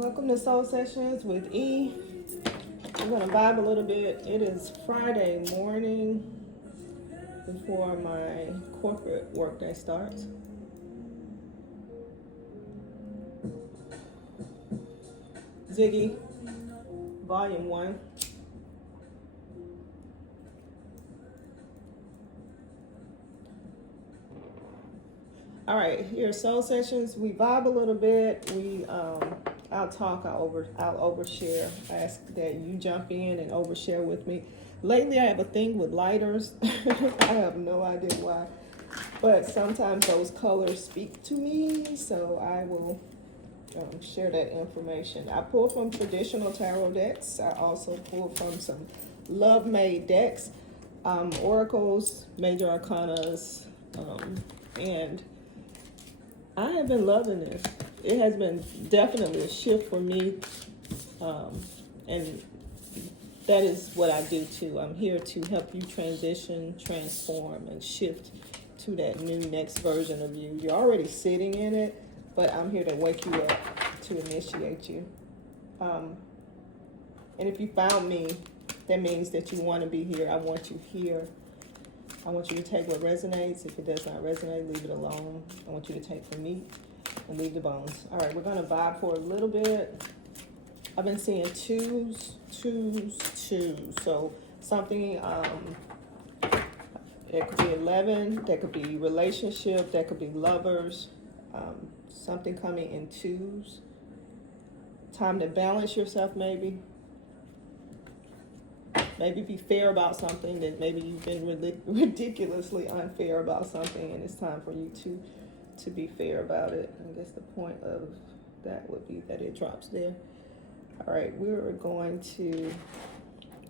Welcome to Soul Sessions with E. We're going to vibe a little bit. It is Friday morning before my corporate workday starts. Ziggy, Volume 1. All right, here Soul Sessions. We vibe a little bit. I'll talk. I'll overshare. I ask that you jump in and overshare with me. Lately, I have a thing with lighters. I have no idea why, but sometimes those colors speak to me, so I will share that information. I pull from traditional tarot decks. I also pull from some love-made decks, oracles, major arcanas, and I have been loving this. It has been definitely a shift for me, and that is what I do too. I'm here to help you transition, transform, and shift to that new next version of you. You're already sitting in it, but I'm here to wake you up, to initiate you. And if you found me, that means that you want to be here. I want you here. I want you to take what resonates. If it does not resonate, leave it alone. I want you to take the meat and leave the bones. All right, we're going to vibe for a little bit. I've been seeing twos. So something, it could be 11, that could be relationship, that could be lovers, something coming in twos. Time to balance yourself, maybe. Maybe be fair about something that maybe you've been ridiculously unfair about something, and it's time for you to be fair about it. I guess the point of that would be that it drops there. All right, we're going to,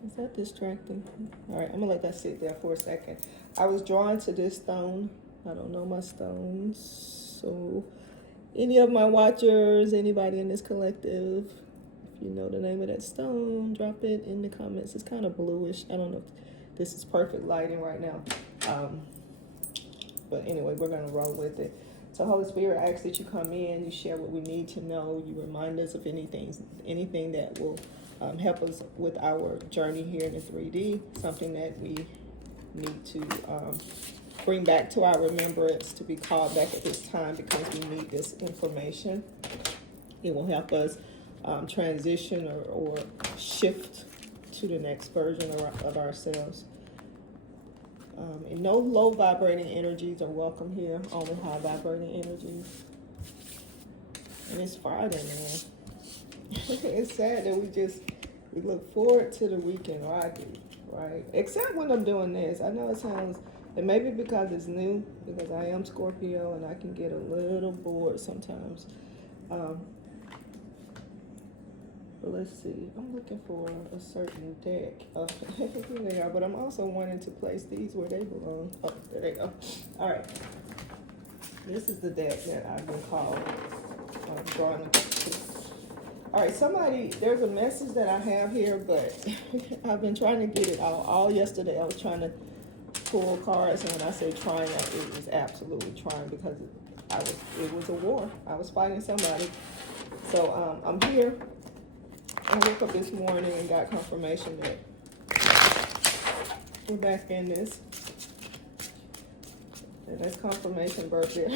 is that distracting? All right, I'm gonna let that sit there for a second. I was drawn to this stone. I don't know my stones, so any of my watchers, anybody in this collective, you know the name of that stone, drop it in the comments. It's kind of bluish. I don't know if this is perfect lighting right now. But anyway, we're going to roll with it. So Holy Spirit, I ask that you come in, you share what we need to know, you remind us of anything that will help us with our journey here in the 3D, something that we need to bring back to our remembrance, to be called back at this time because we need this information. It will help us transition or shift to the next version of ourselves. And no low vibrating energies are welcome here, only high vibrating energies. And it's Friday, man. It's sad that we look forward to the weekend, right? Except when I'm doing this. I know it may be because it's new, because I am Scorpio and I can get a little bored sometimes. But let's see, I'm looking for a certain deck. Here they are, but I'm also wanting to place these where they belong. Oh, there they go. All right. This is the deck that I've been called drawing to. All right, there's a message that I have here, but I've been trying to get it all yesterday. I was trying to pull cards, and when I say trying, it was absolutely trying because it was a war. I was fighting somebody. So I'm here. I woke up this morning and got confirmation that we're back in this. And that's confirmation birthday.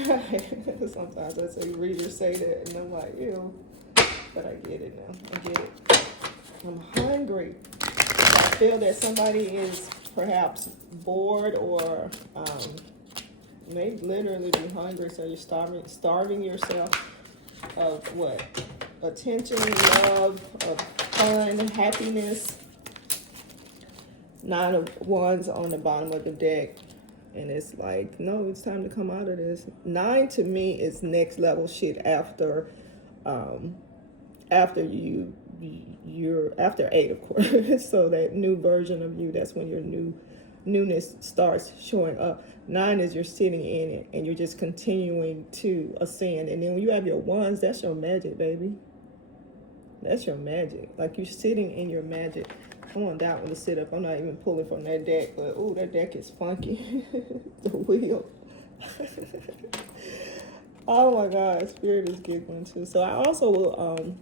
Sometimes I say readers say that and I'm like, ew. But I get it now. I get it. I'm hungry. I feel that somebody is perhaps bored or may literally be hungry, so you're starving yourself of what? Attention, love, of fun, happiness. 9 of Wands on the bottom of the deck. And it's like, no, it's time to come out of this. 9 to me is next level shit after after 8, of course. So that new version of you, that's when your newness starts showing up. 9 is you're sitting in it and you're just continuing to ascend. And then when you have your wands, that's your magic, baby. That's your magic. Like you're sitting in your magic. I want that one to sit up. I'm not even pulling from that deck, but ooh, that deck is funky. The wheel. Oh my God, Spirit is giggling too. So I also will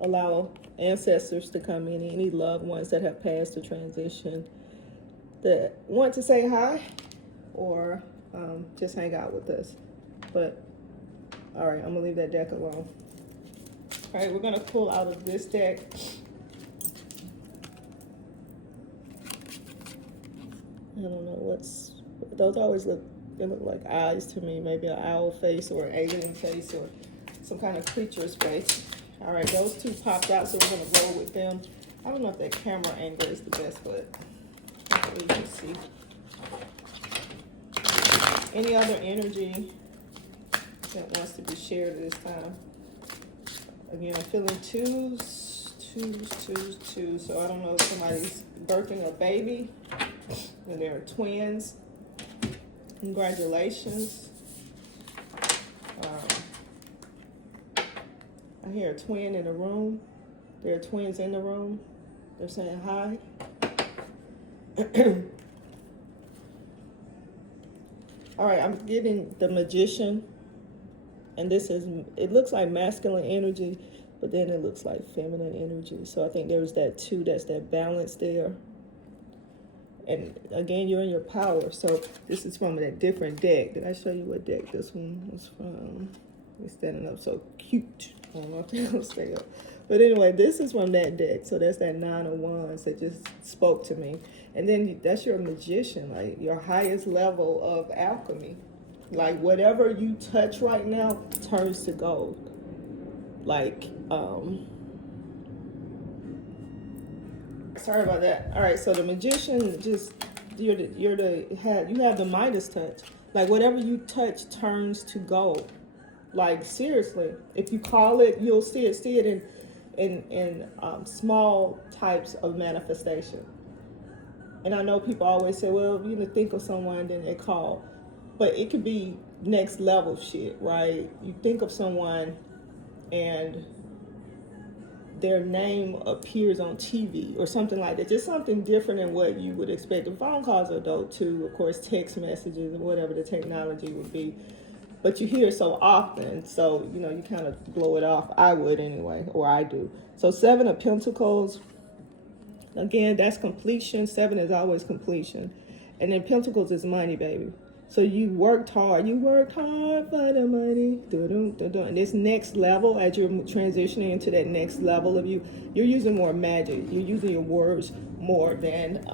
allow ancestors to come in, any loved ones that have passed the transition that want to say hi or just hang out with us. But all right, I'm gonna leave that deck alone. All right, we're gonna pull out of this deck. I don't know those always look like eyes to me, maybe an owl face or an alien face or some kind of creature's face. All right, those two popped out, so we're gonna roll with them. I don't know if that camera angle is the best, but hopefully you can see. Any other energy that wants to be shared at this time? Again, I'm feeling twos. So I don't know if somebody's birthing a baby and they're twins. Congratulations. I hear a twin in the room. There are twins in the room. They're saying hi. All right, I'm getting the Magician. And it looks like masculine energy, but then it looks like feminine energy. So I think there's that too, that's that balance there. And again, you're in your power. So this is from a different deck. Did I show you what deck this one was from? It's standing up so cute. I don't know if they're gonna stay up. But anyway, this is from that deck. So that's that Nine of Wands that just spoke to me. And then that's your Magician, like your highest level of alchemy. Like whatever you touch right now turns to gold. Like, sorry about that. All right, so the Magician just you have the Midas touch. Like whatever you touch turns to gold. Like seriously, if you call it, you'll see it. See it in small types of manifestation. And I know people always say, well, you know, think of someone, then they call. But it could be next level shit, right? You think of someone and their name appears on TV or something like that. Just something different than what you would expect. The phone calls are dope too. Of course, text messages and whatever the technology would be. But you hear it so often, so, you know, you kind of blow it off. I would anyway, or I do. So 7 of Pentacles, again, that's completion. 7 is always completion. And then Pentacles is money, baby. So you worked hard. You worked hard for the money. And this next level, as you're transitioning into that next level of you're using more magic. You're using your words more than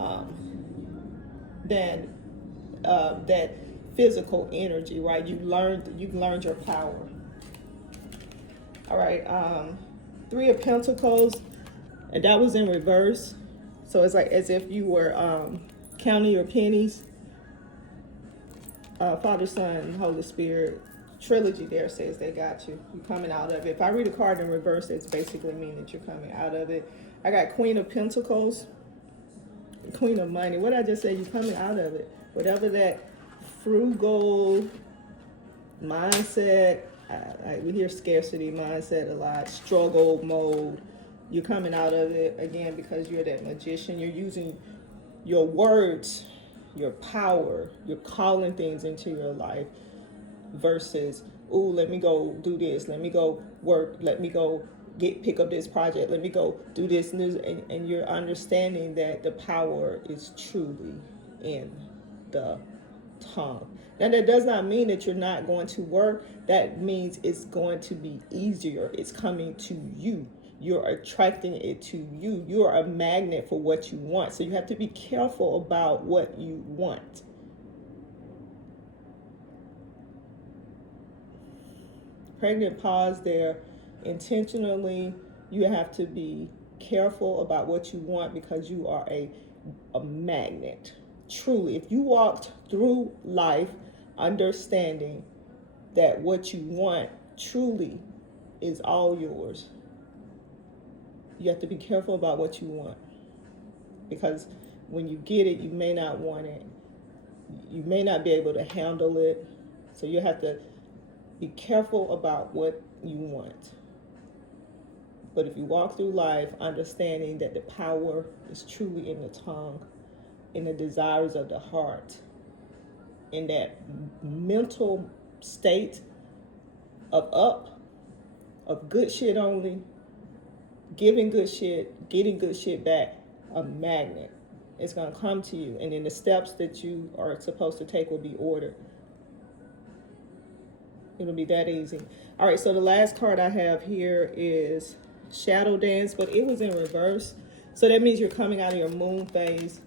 that physical energy, right? You've learned your power. All right, 3 of Pentacles, and that was in reverse. So it's like as if you were counting your pennies. Father, Son, Holy Spirit, trilogy there says they got you. You're coming out of it. If I read a card in reverse, it's basically mean that you're coming out of it. I got Queen of Pentacles, Queen of Money. What did I just say? You're coming out of it. Whatever that frugal mindset, we hear scarcity mindset a lot, struggle mode. You're coming out of it, again, because you're that Magician. You're using your words, your power, you're calling things into your life versus, ooh, let me go do this, let me go work, let me go pick up this project, let me go do this news, and you're understanding that the power is truly in the tongue. Now that does not mean that you're not going to work. That means it's going to be easier. It's coming to you. You're attracting it to you. You're a magnet for what you want. So you have to be careful about what you want. Pregnant pause there. Intentionally, you have to be careful about what you want because you are a magnet. Truly, if you walked through life understanding that what you want truly is all yours, you have to be careful about what you want, because when you get it, you may not want it. You may not be able to handle it. So you have to be careful about what you want. But if you walk through life understanding that the power is truly in the tongue, in the desires of the heart, in that mental state of good shit only, giving good shit, getting good shit back, a magnet. It's going to come to you. And then the steps that you are supposed to take will be ordered. It'll be that easy. All right, so the last card I have here is Shadow Dance, but it was in reverse. So that means you're coming out of your moon phase.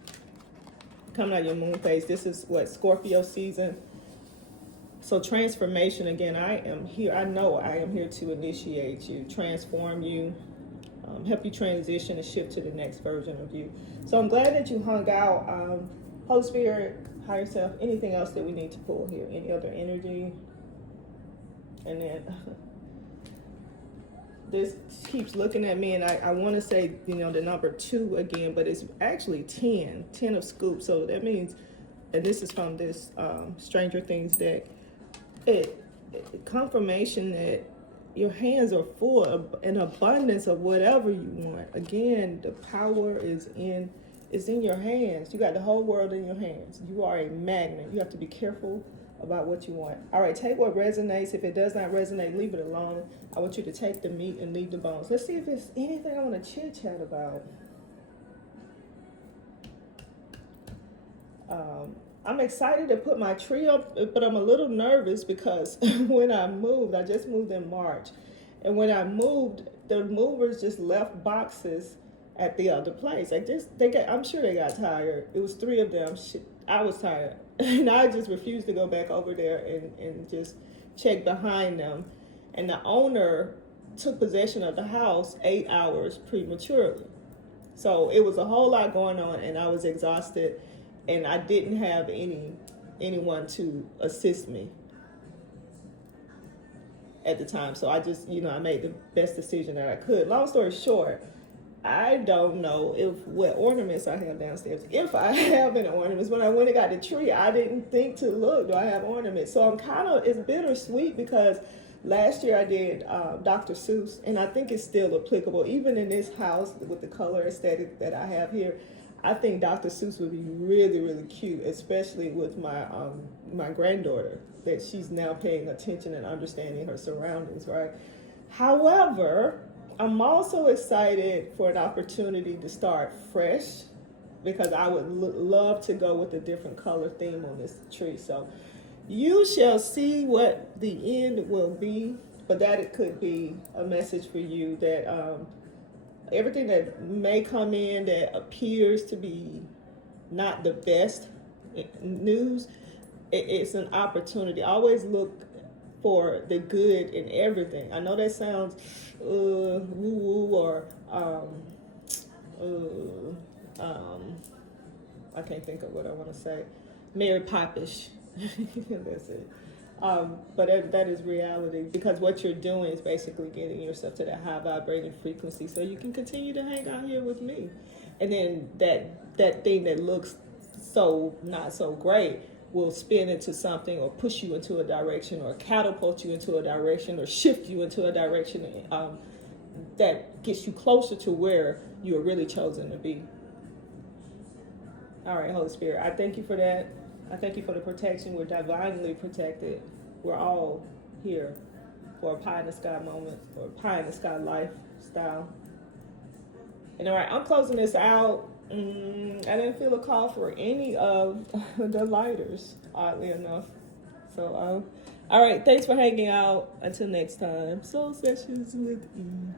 Coming out of your moon phase. This is what, Scorpio season. So transformation, again, I am here. I know I am here to initiate you, transform you, help you transition and shift to the next version of you. So I'm glad that you hung out. Holy Spirit, higher self, anything else that we need to pull here? Any other energy? And then this keeps looking at me, and I want to say, the number 2 again, but it's actually 10 of scoops. So that means, and this is from this Stranger Things deck, confirmation that your hands are full of an abundance of whatever you want. Again, the power is in your hands. You got the whole world in your hands. You are a magnet. You have to be careful about what you want. All right, take what resonates. If it does not resonate, leave it alone. I want you to take the meat and leave the bones. Let's see if there's anything I want to chit chat about. I'm excited to put my tree up, but I'm a little nervous because when I moved, I just moved in March. And when I moved, the movers just left boxes at the other place. I'm sure they got tired. It was 3 of them. I was tired. And I just refused to go back over there and just check behind them. And the owner took possession of the house 8 hours prematurely. So it was a whole lot going on, and I was exhausted, and I didn't have anyone to assist me at the time. So I just, I made the best decision that I could. Long story short, I don't know what ornaments I have downstairs. If I have any ornaments, when I went and got the tree, I didn't think to look, do I have ornaments? So it's bittersweet because last year I did Dr. Seuss, and I think it's still applicable. Even in this house with the color aesthetic that I have here, I think Dr. Seuss would be really, really cute, especially with my granddaughter, that she's now paying attention and understanding her surroundings, right? However, I'm also excited for an opportunity to start fresh because I would love to go with a different color theme on this tree. So you shall see what the end will be, but that it could be a message for you that everything that may come in that appears to be not the best news, it's an opportunity. Always look for the good in everything. I know that sounds woo-woo or I can't think of what I want to say. Mary Popish. That's it. But that is reality, because what you're doing is basically getting yourself to that high vibrating frequency so you can continue to hang out here with me. And then that thing that looks so not so great will spin into something or push you into a direction or catapult you into a direction or shift you into a direction that gets you closer to where you are really chosen to be. All right, Holy Spirit, I thank you for that. I thank you for the protection. We're divinely protected. We're all here for a pie in the sky moment, or a pie in the sky lifestyle. And all right, I'm closing this out. I didn't feel a call for any of the lighters, oddly enough. So, all right, thanks for hanging out. Until next time, Soul Sessions with E.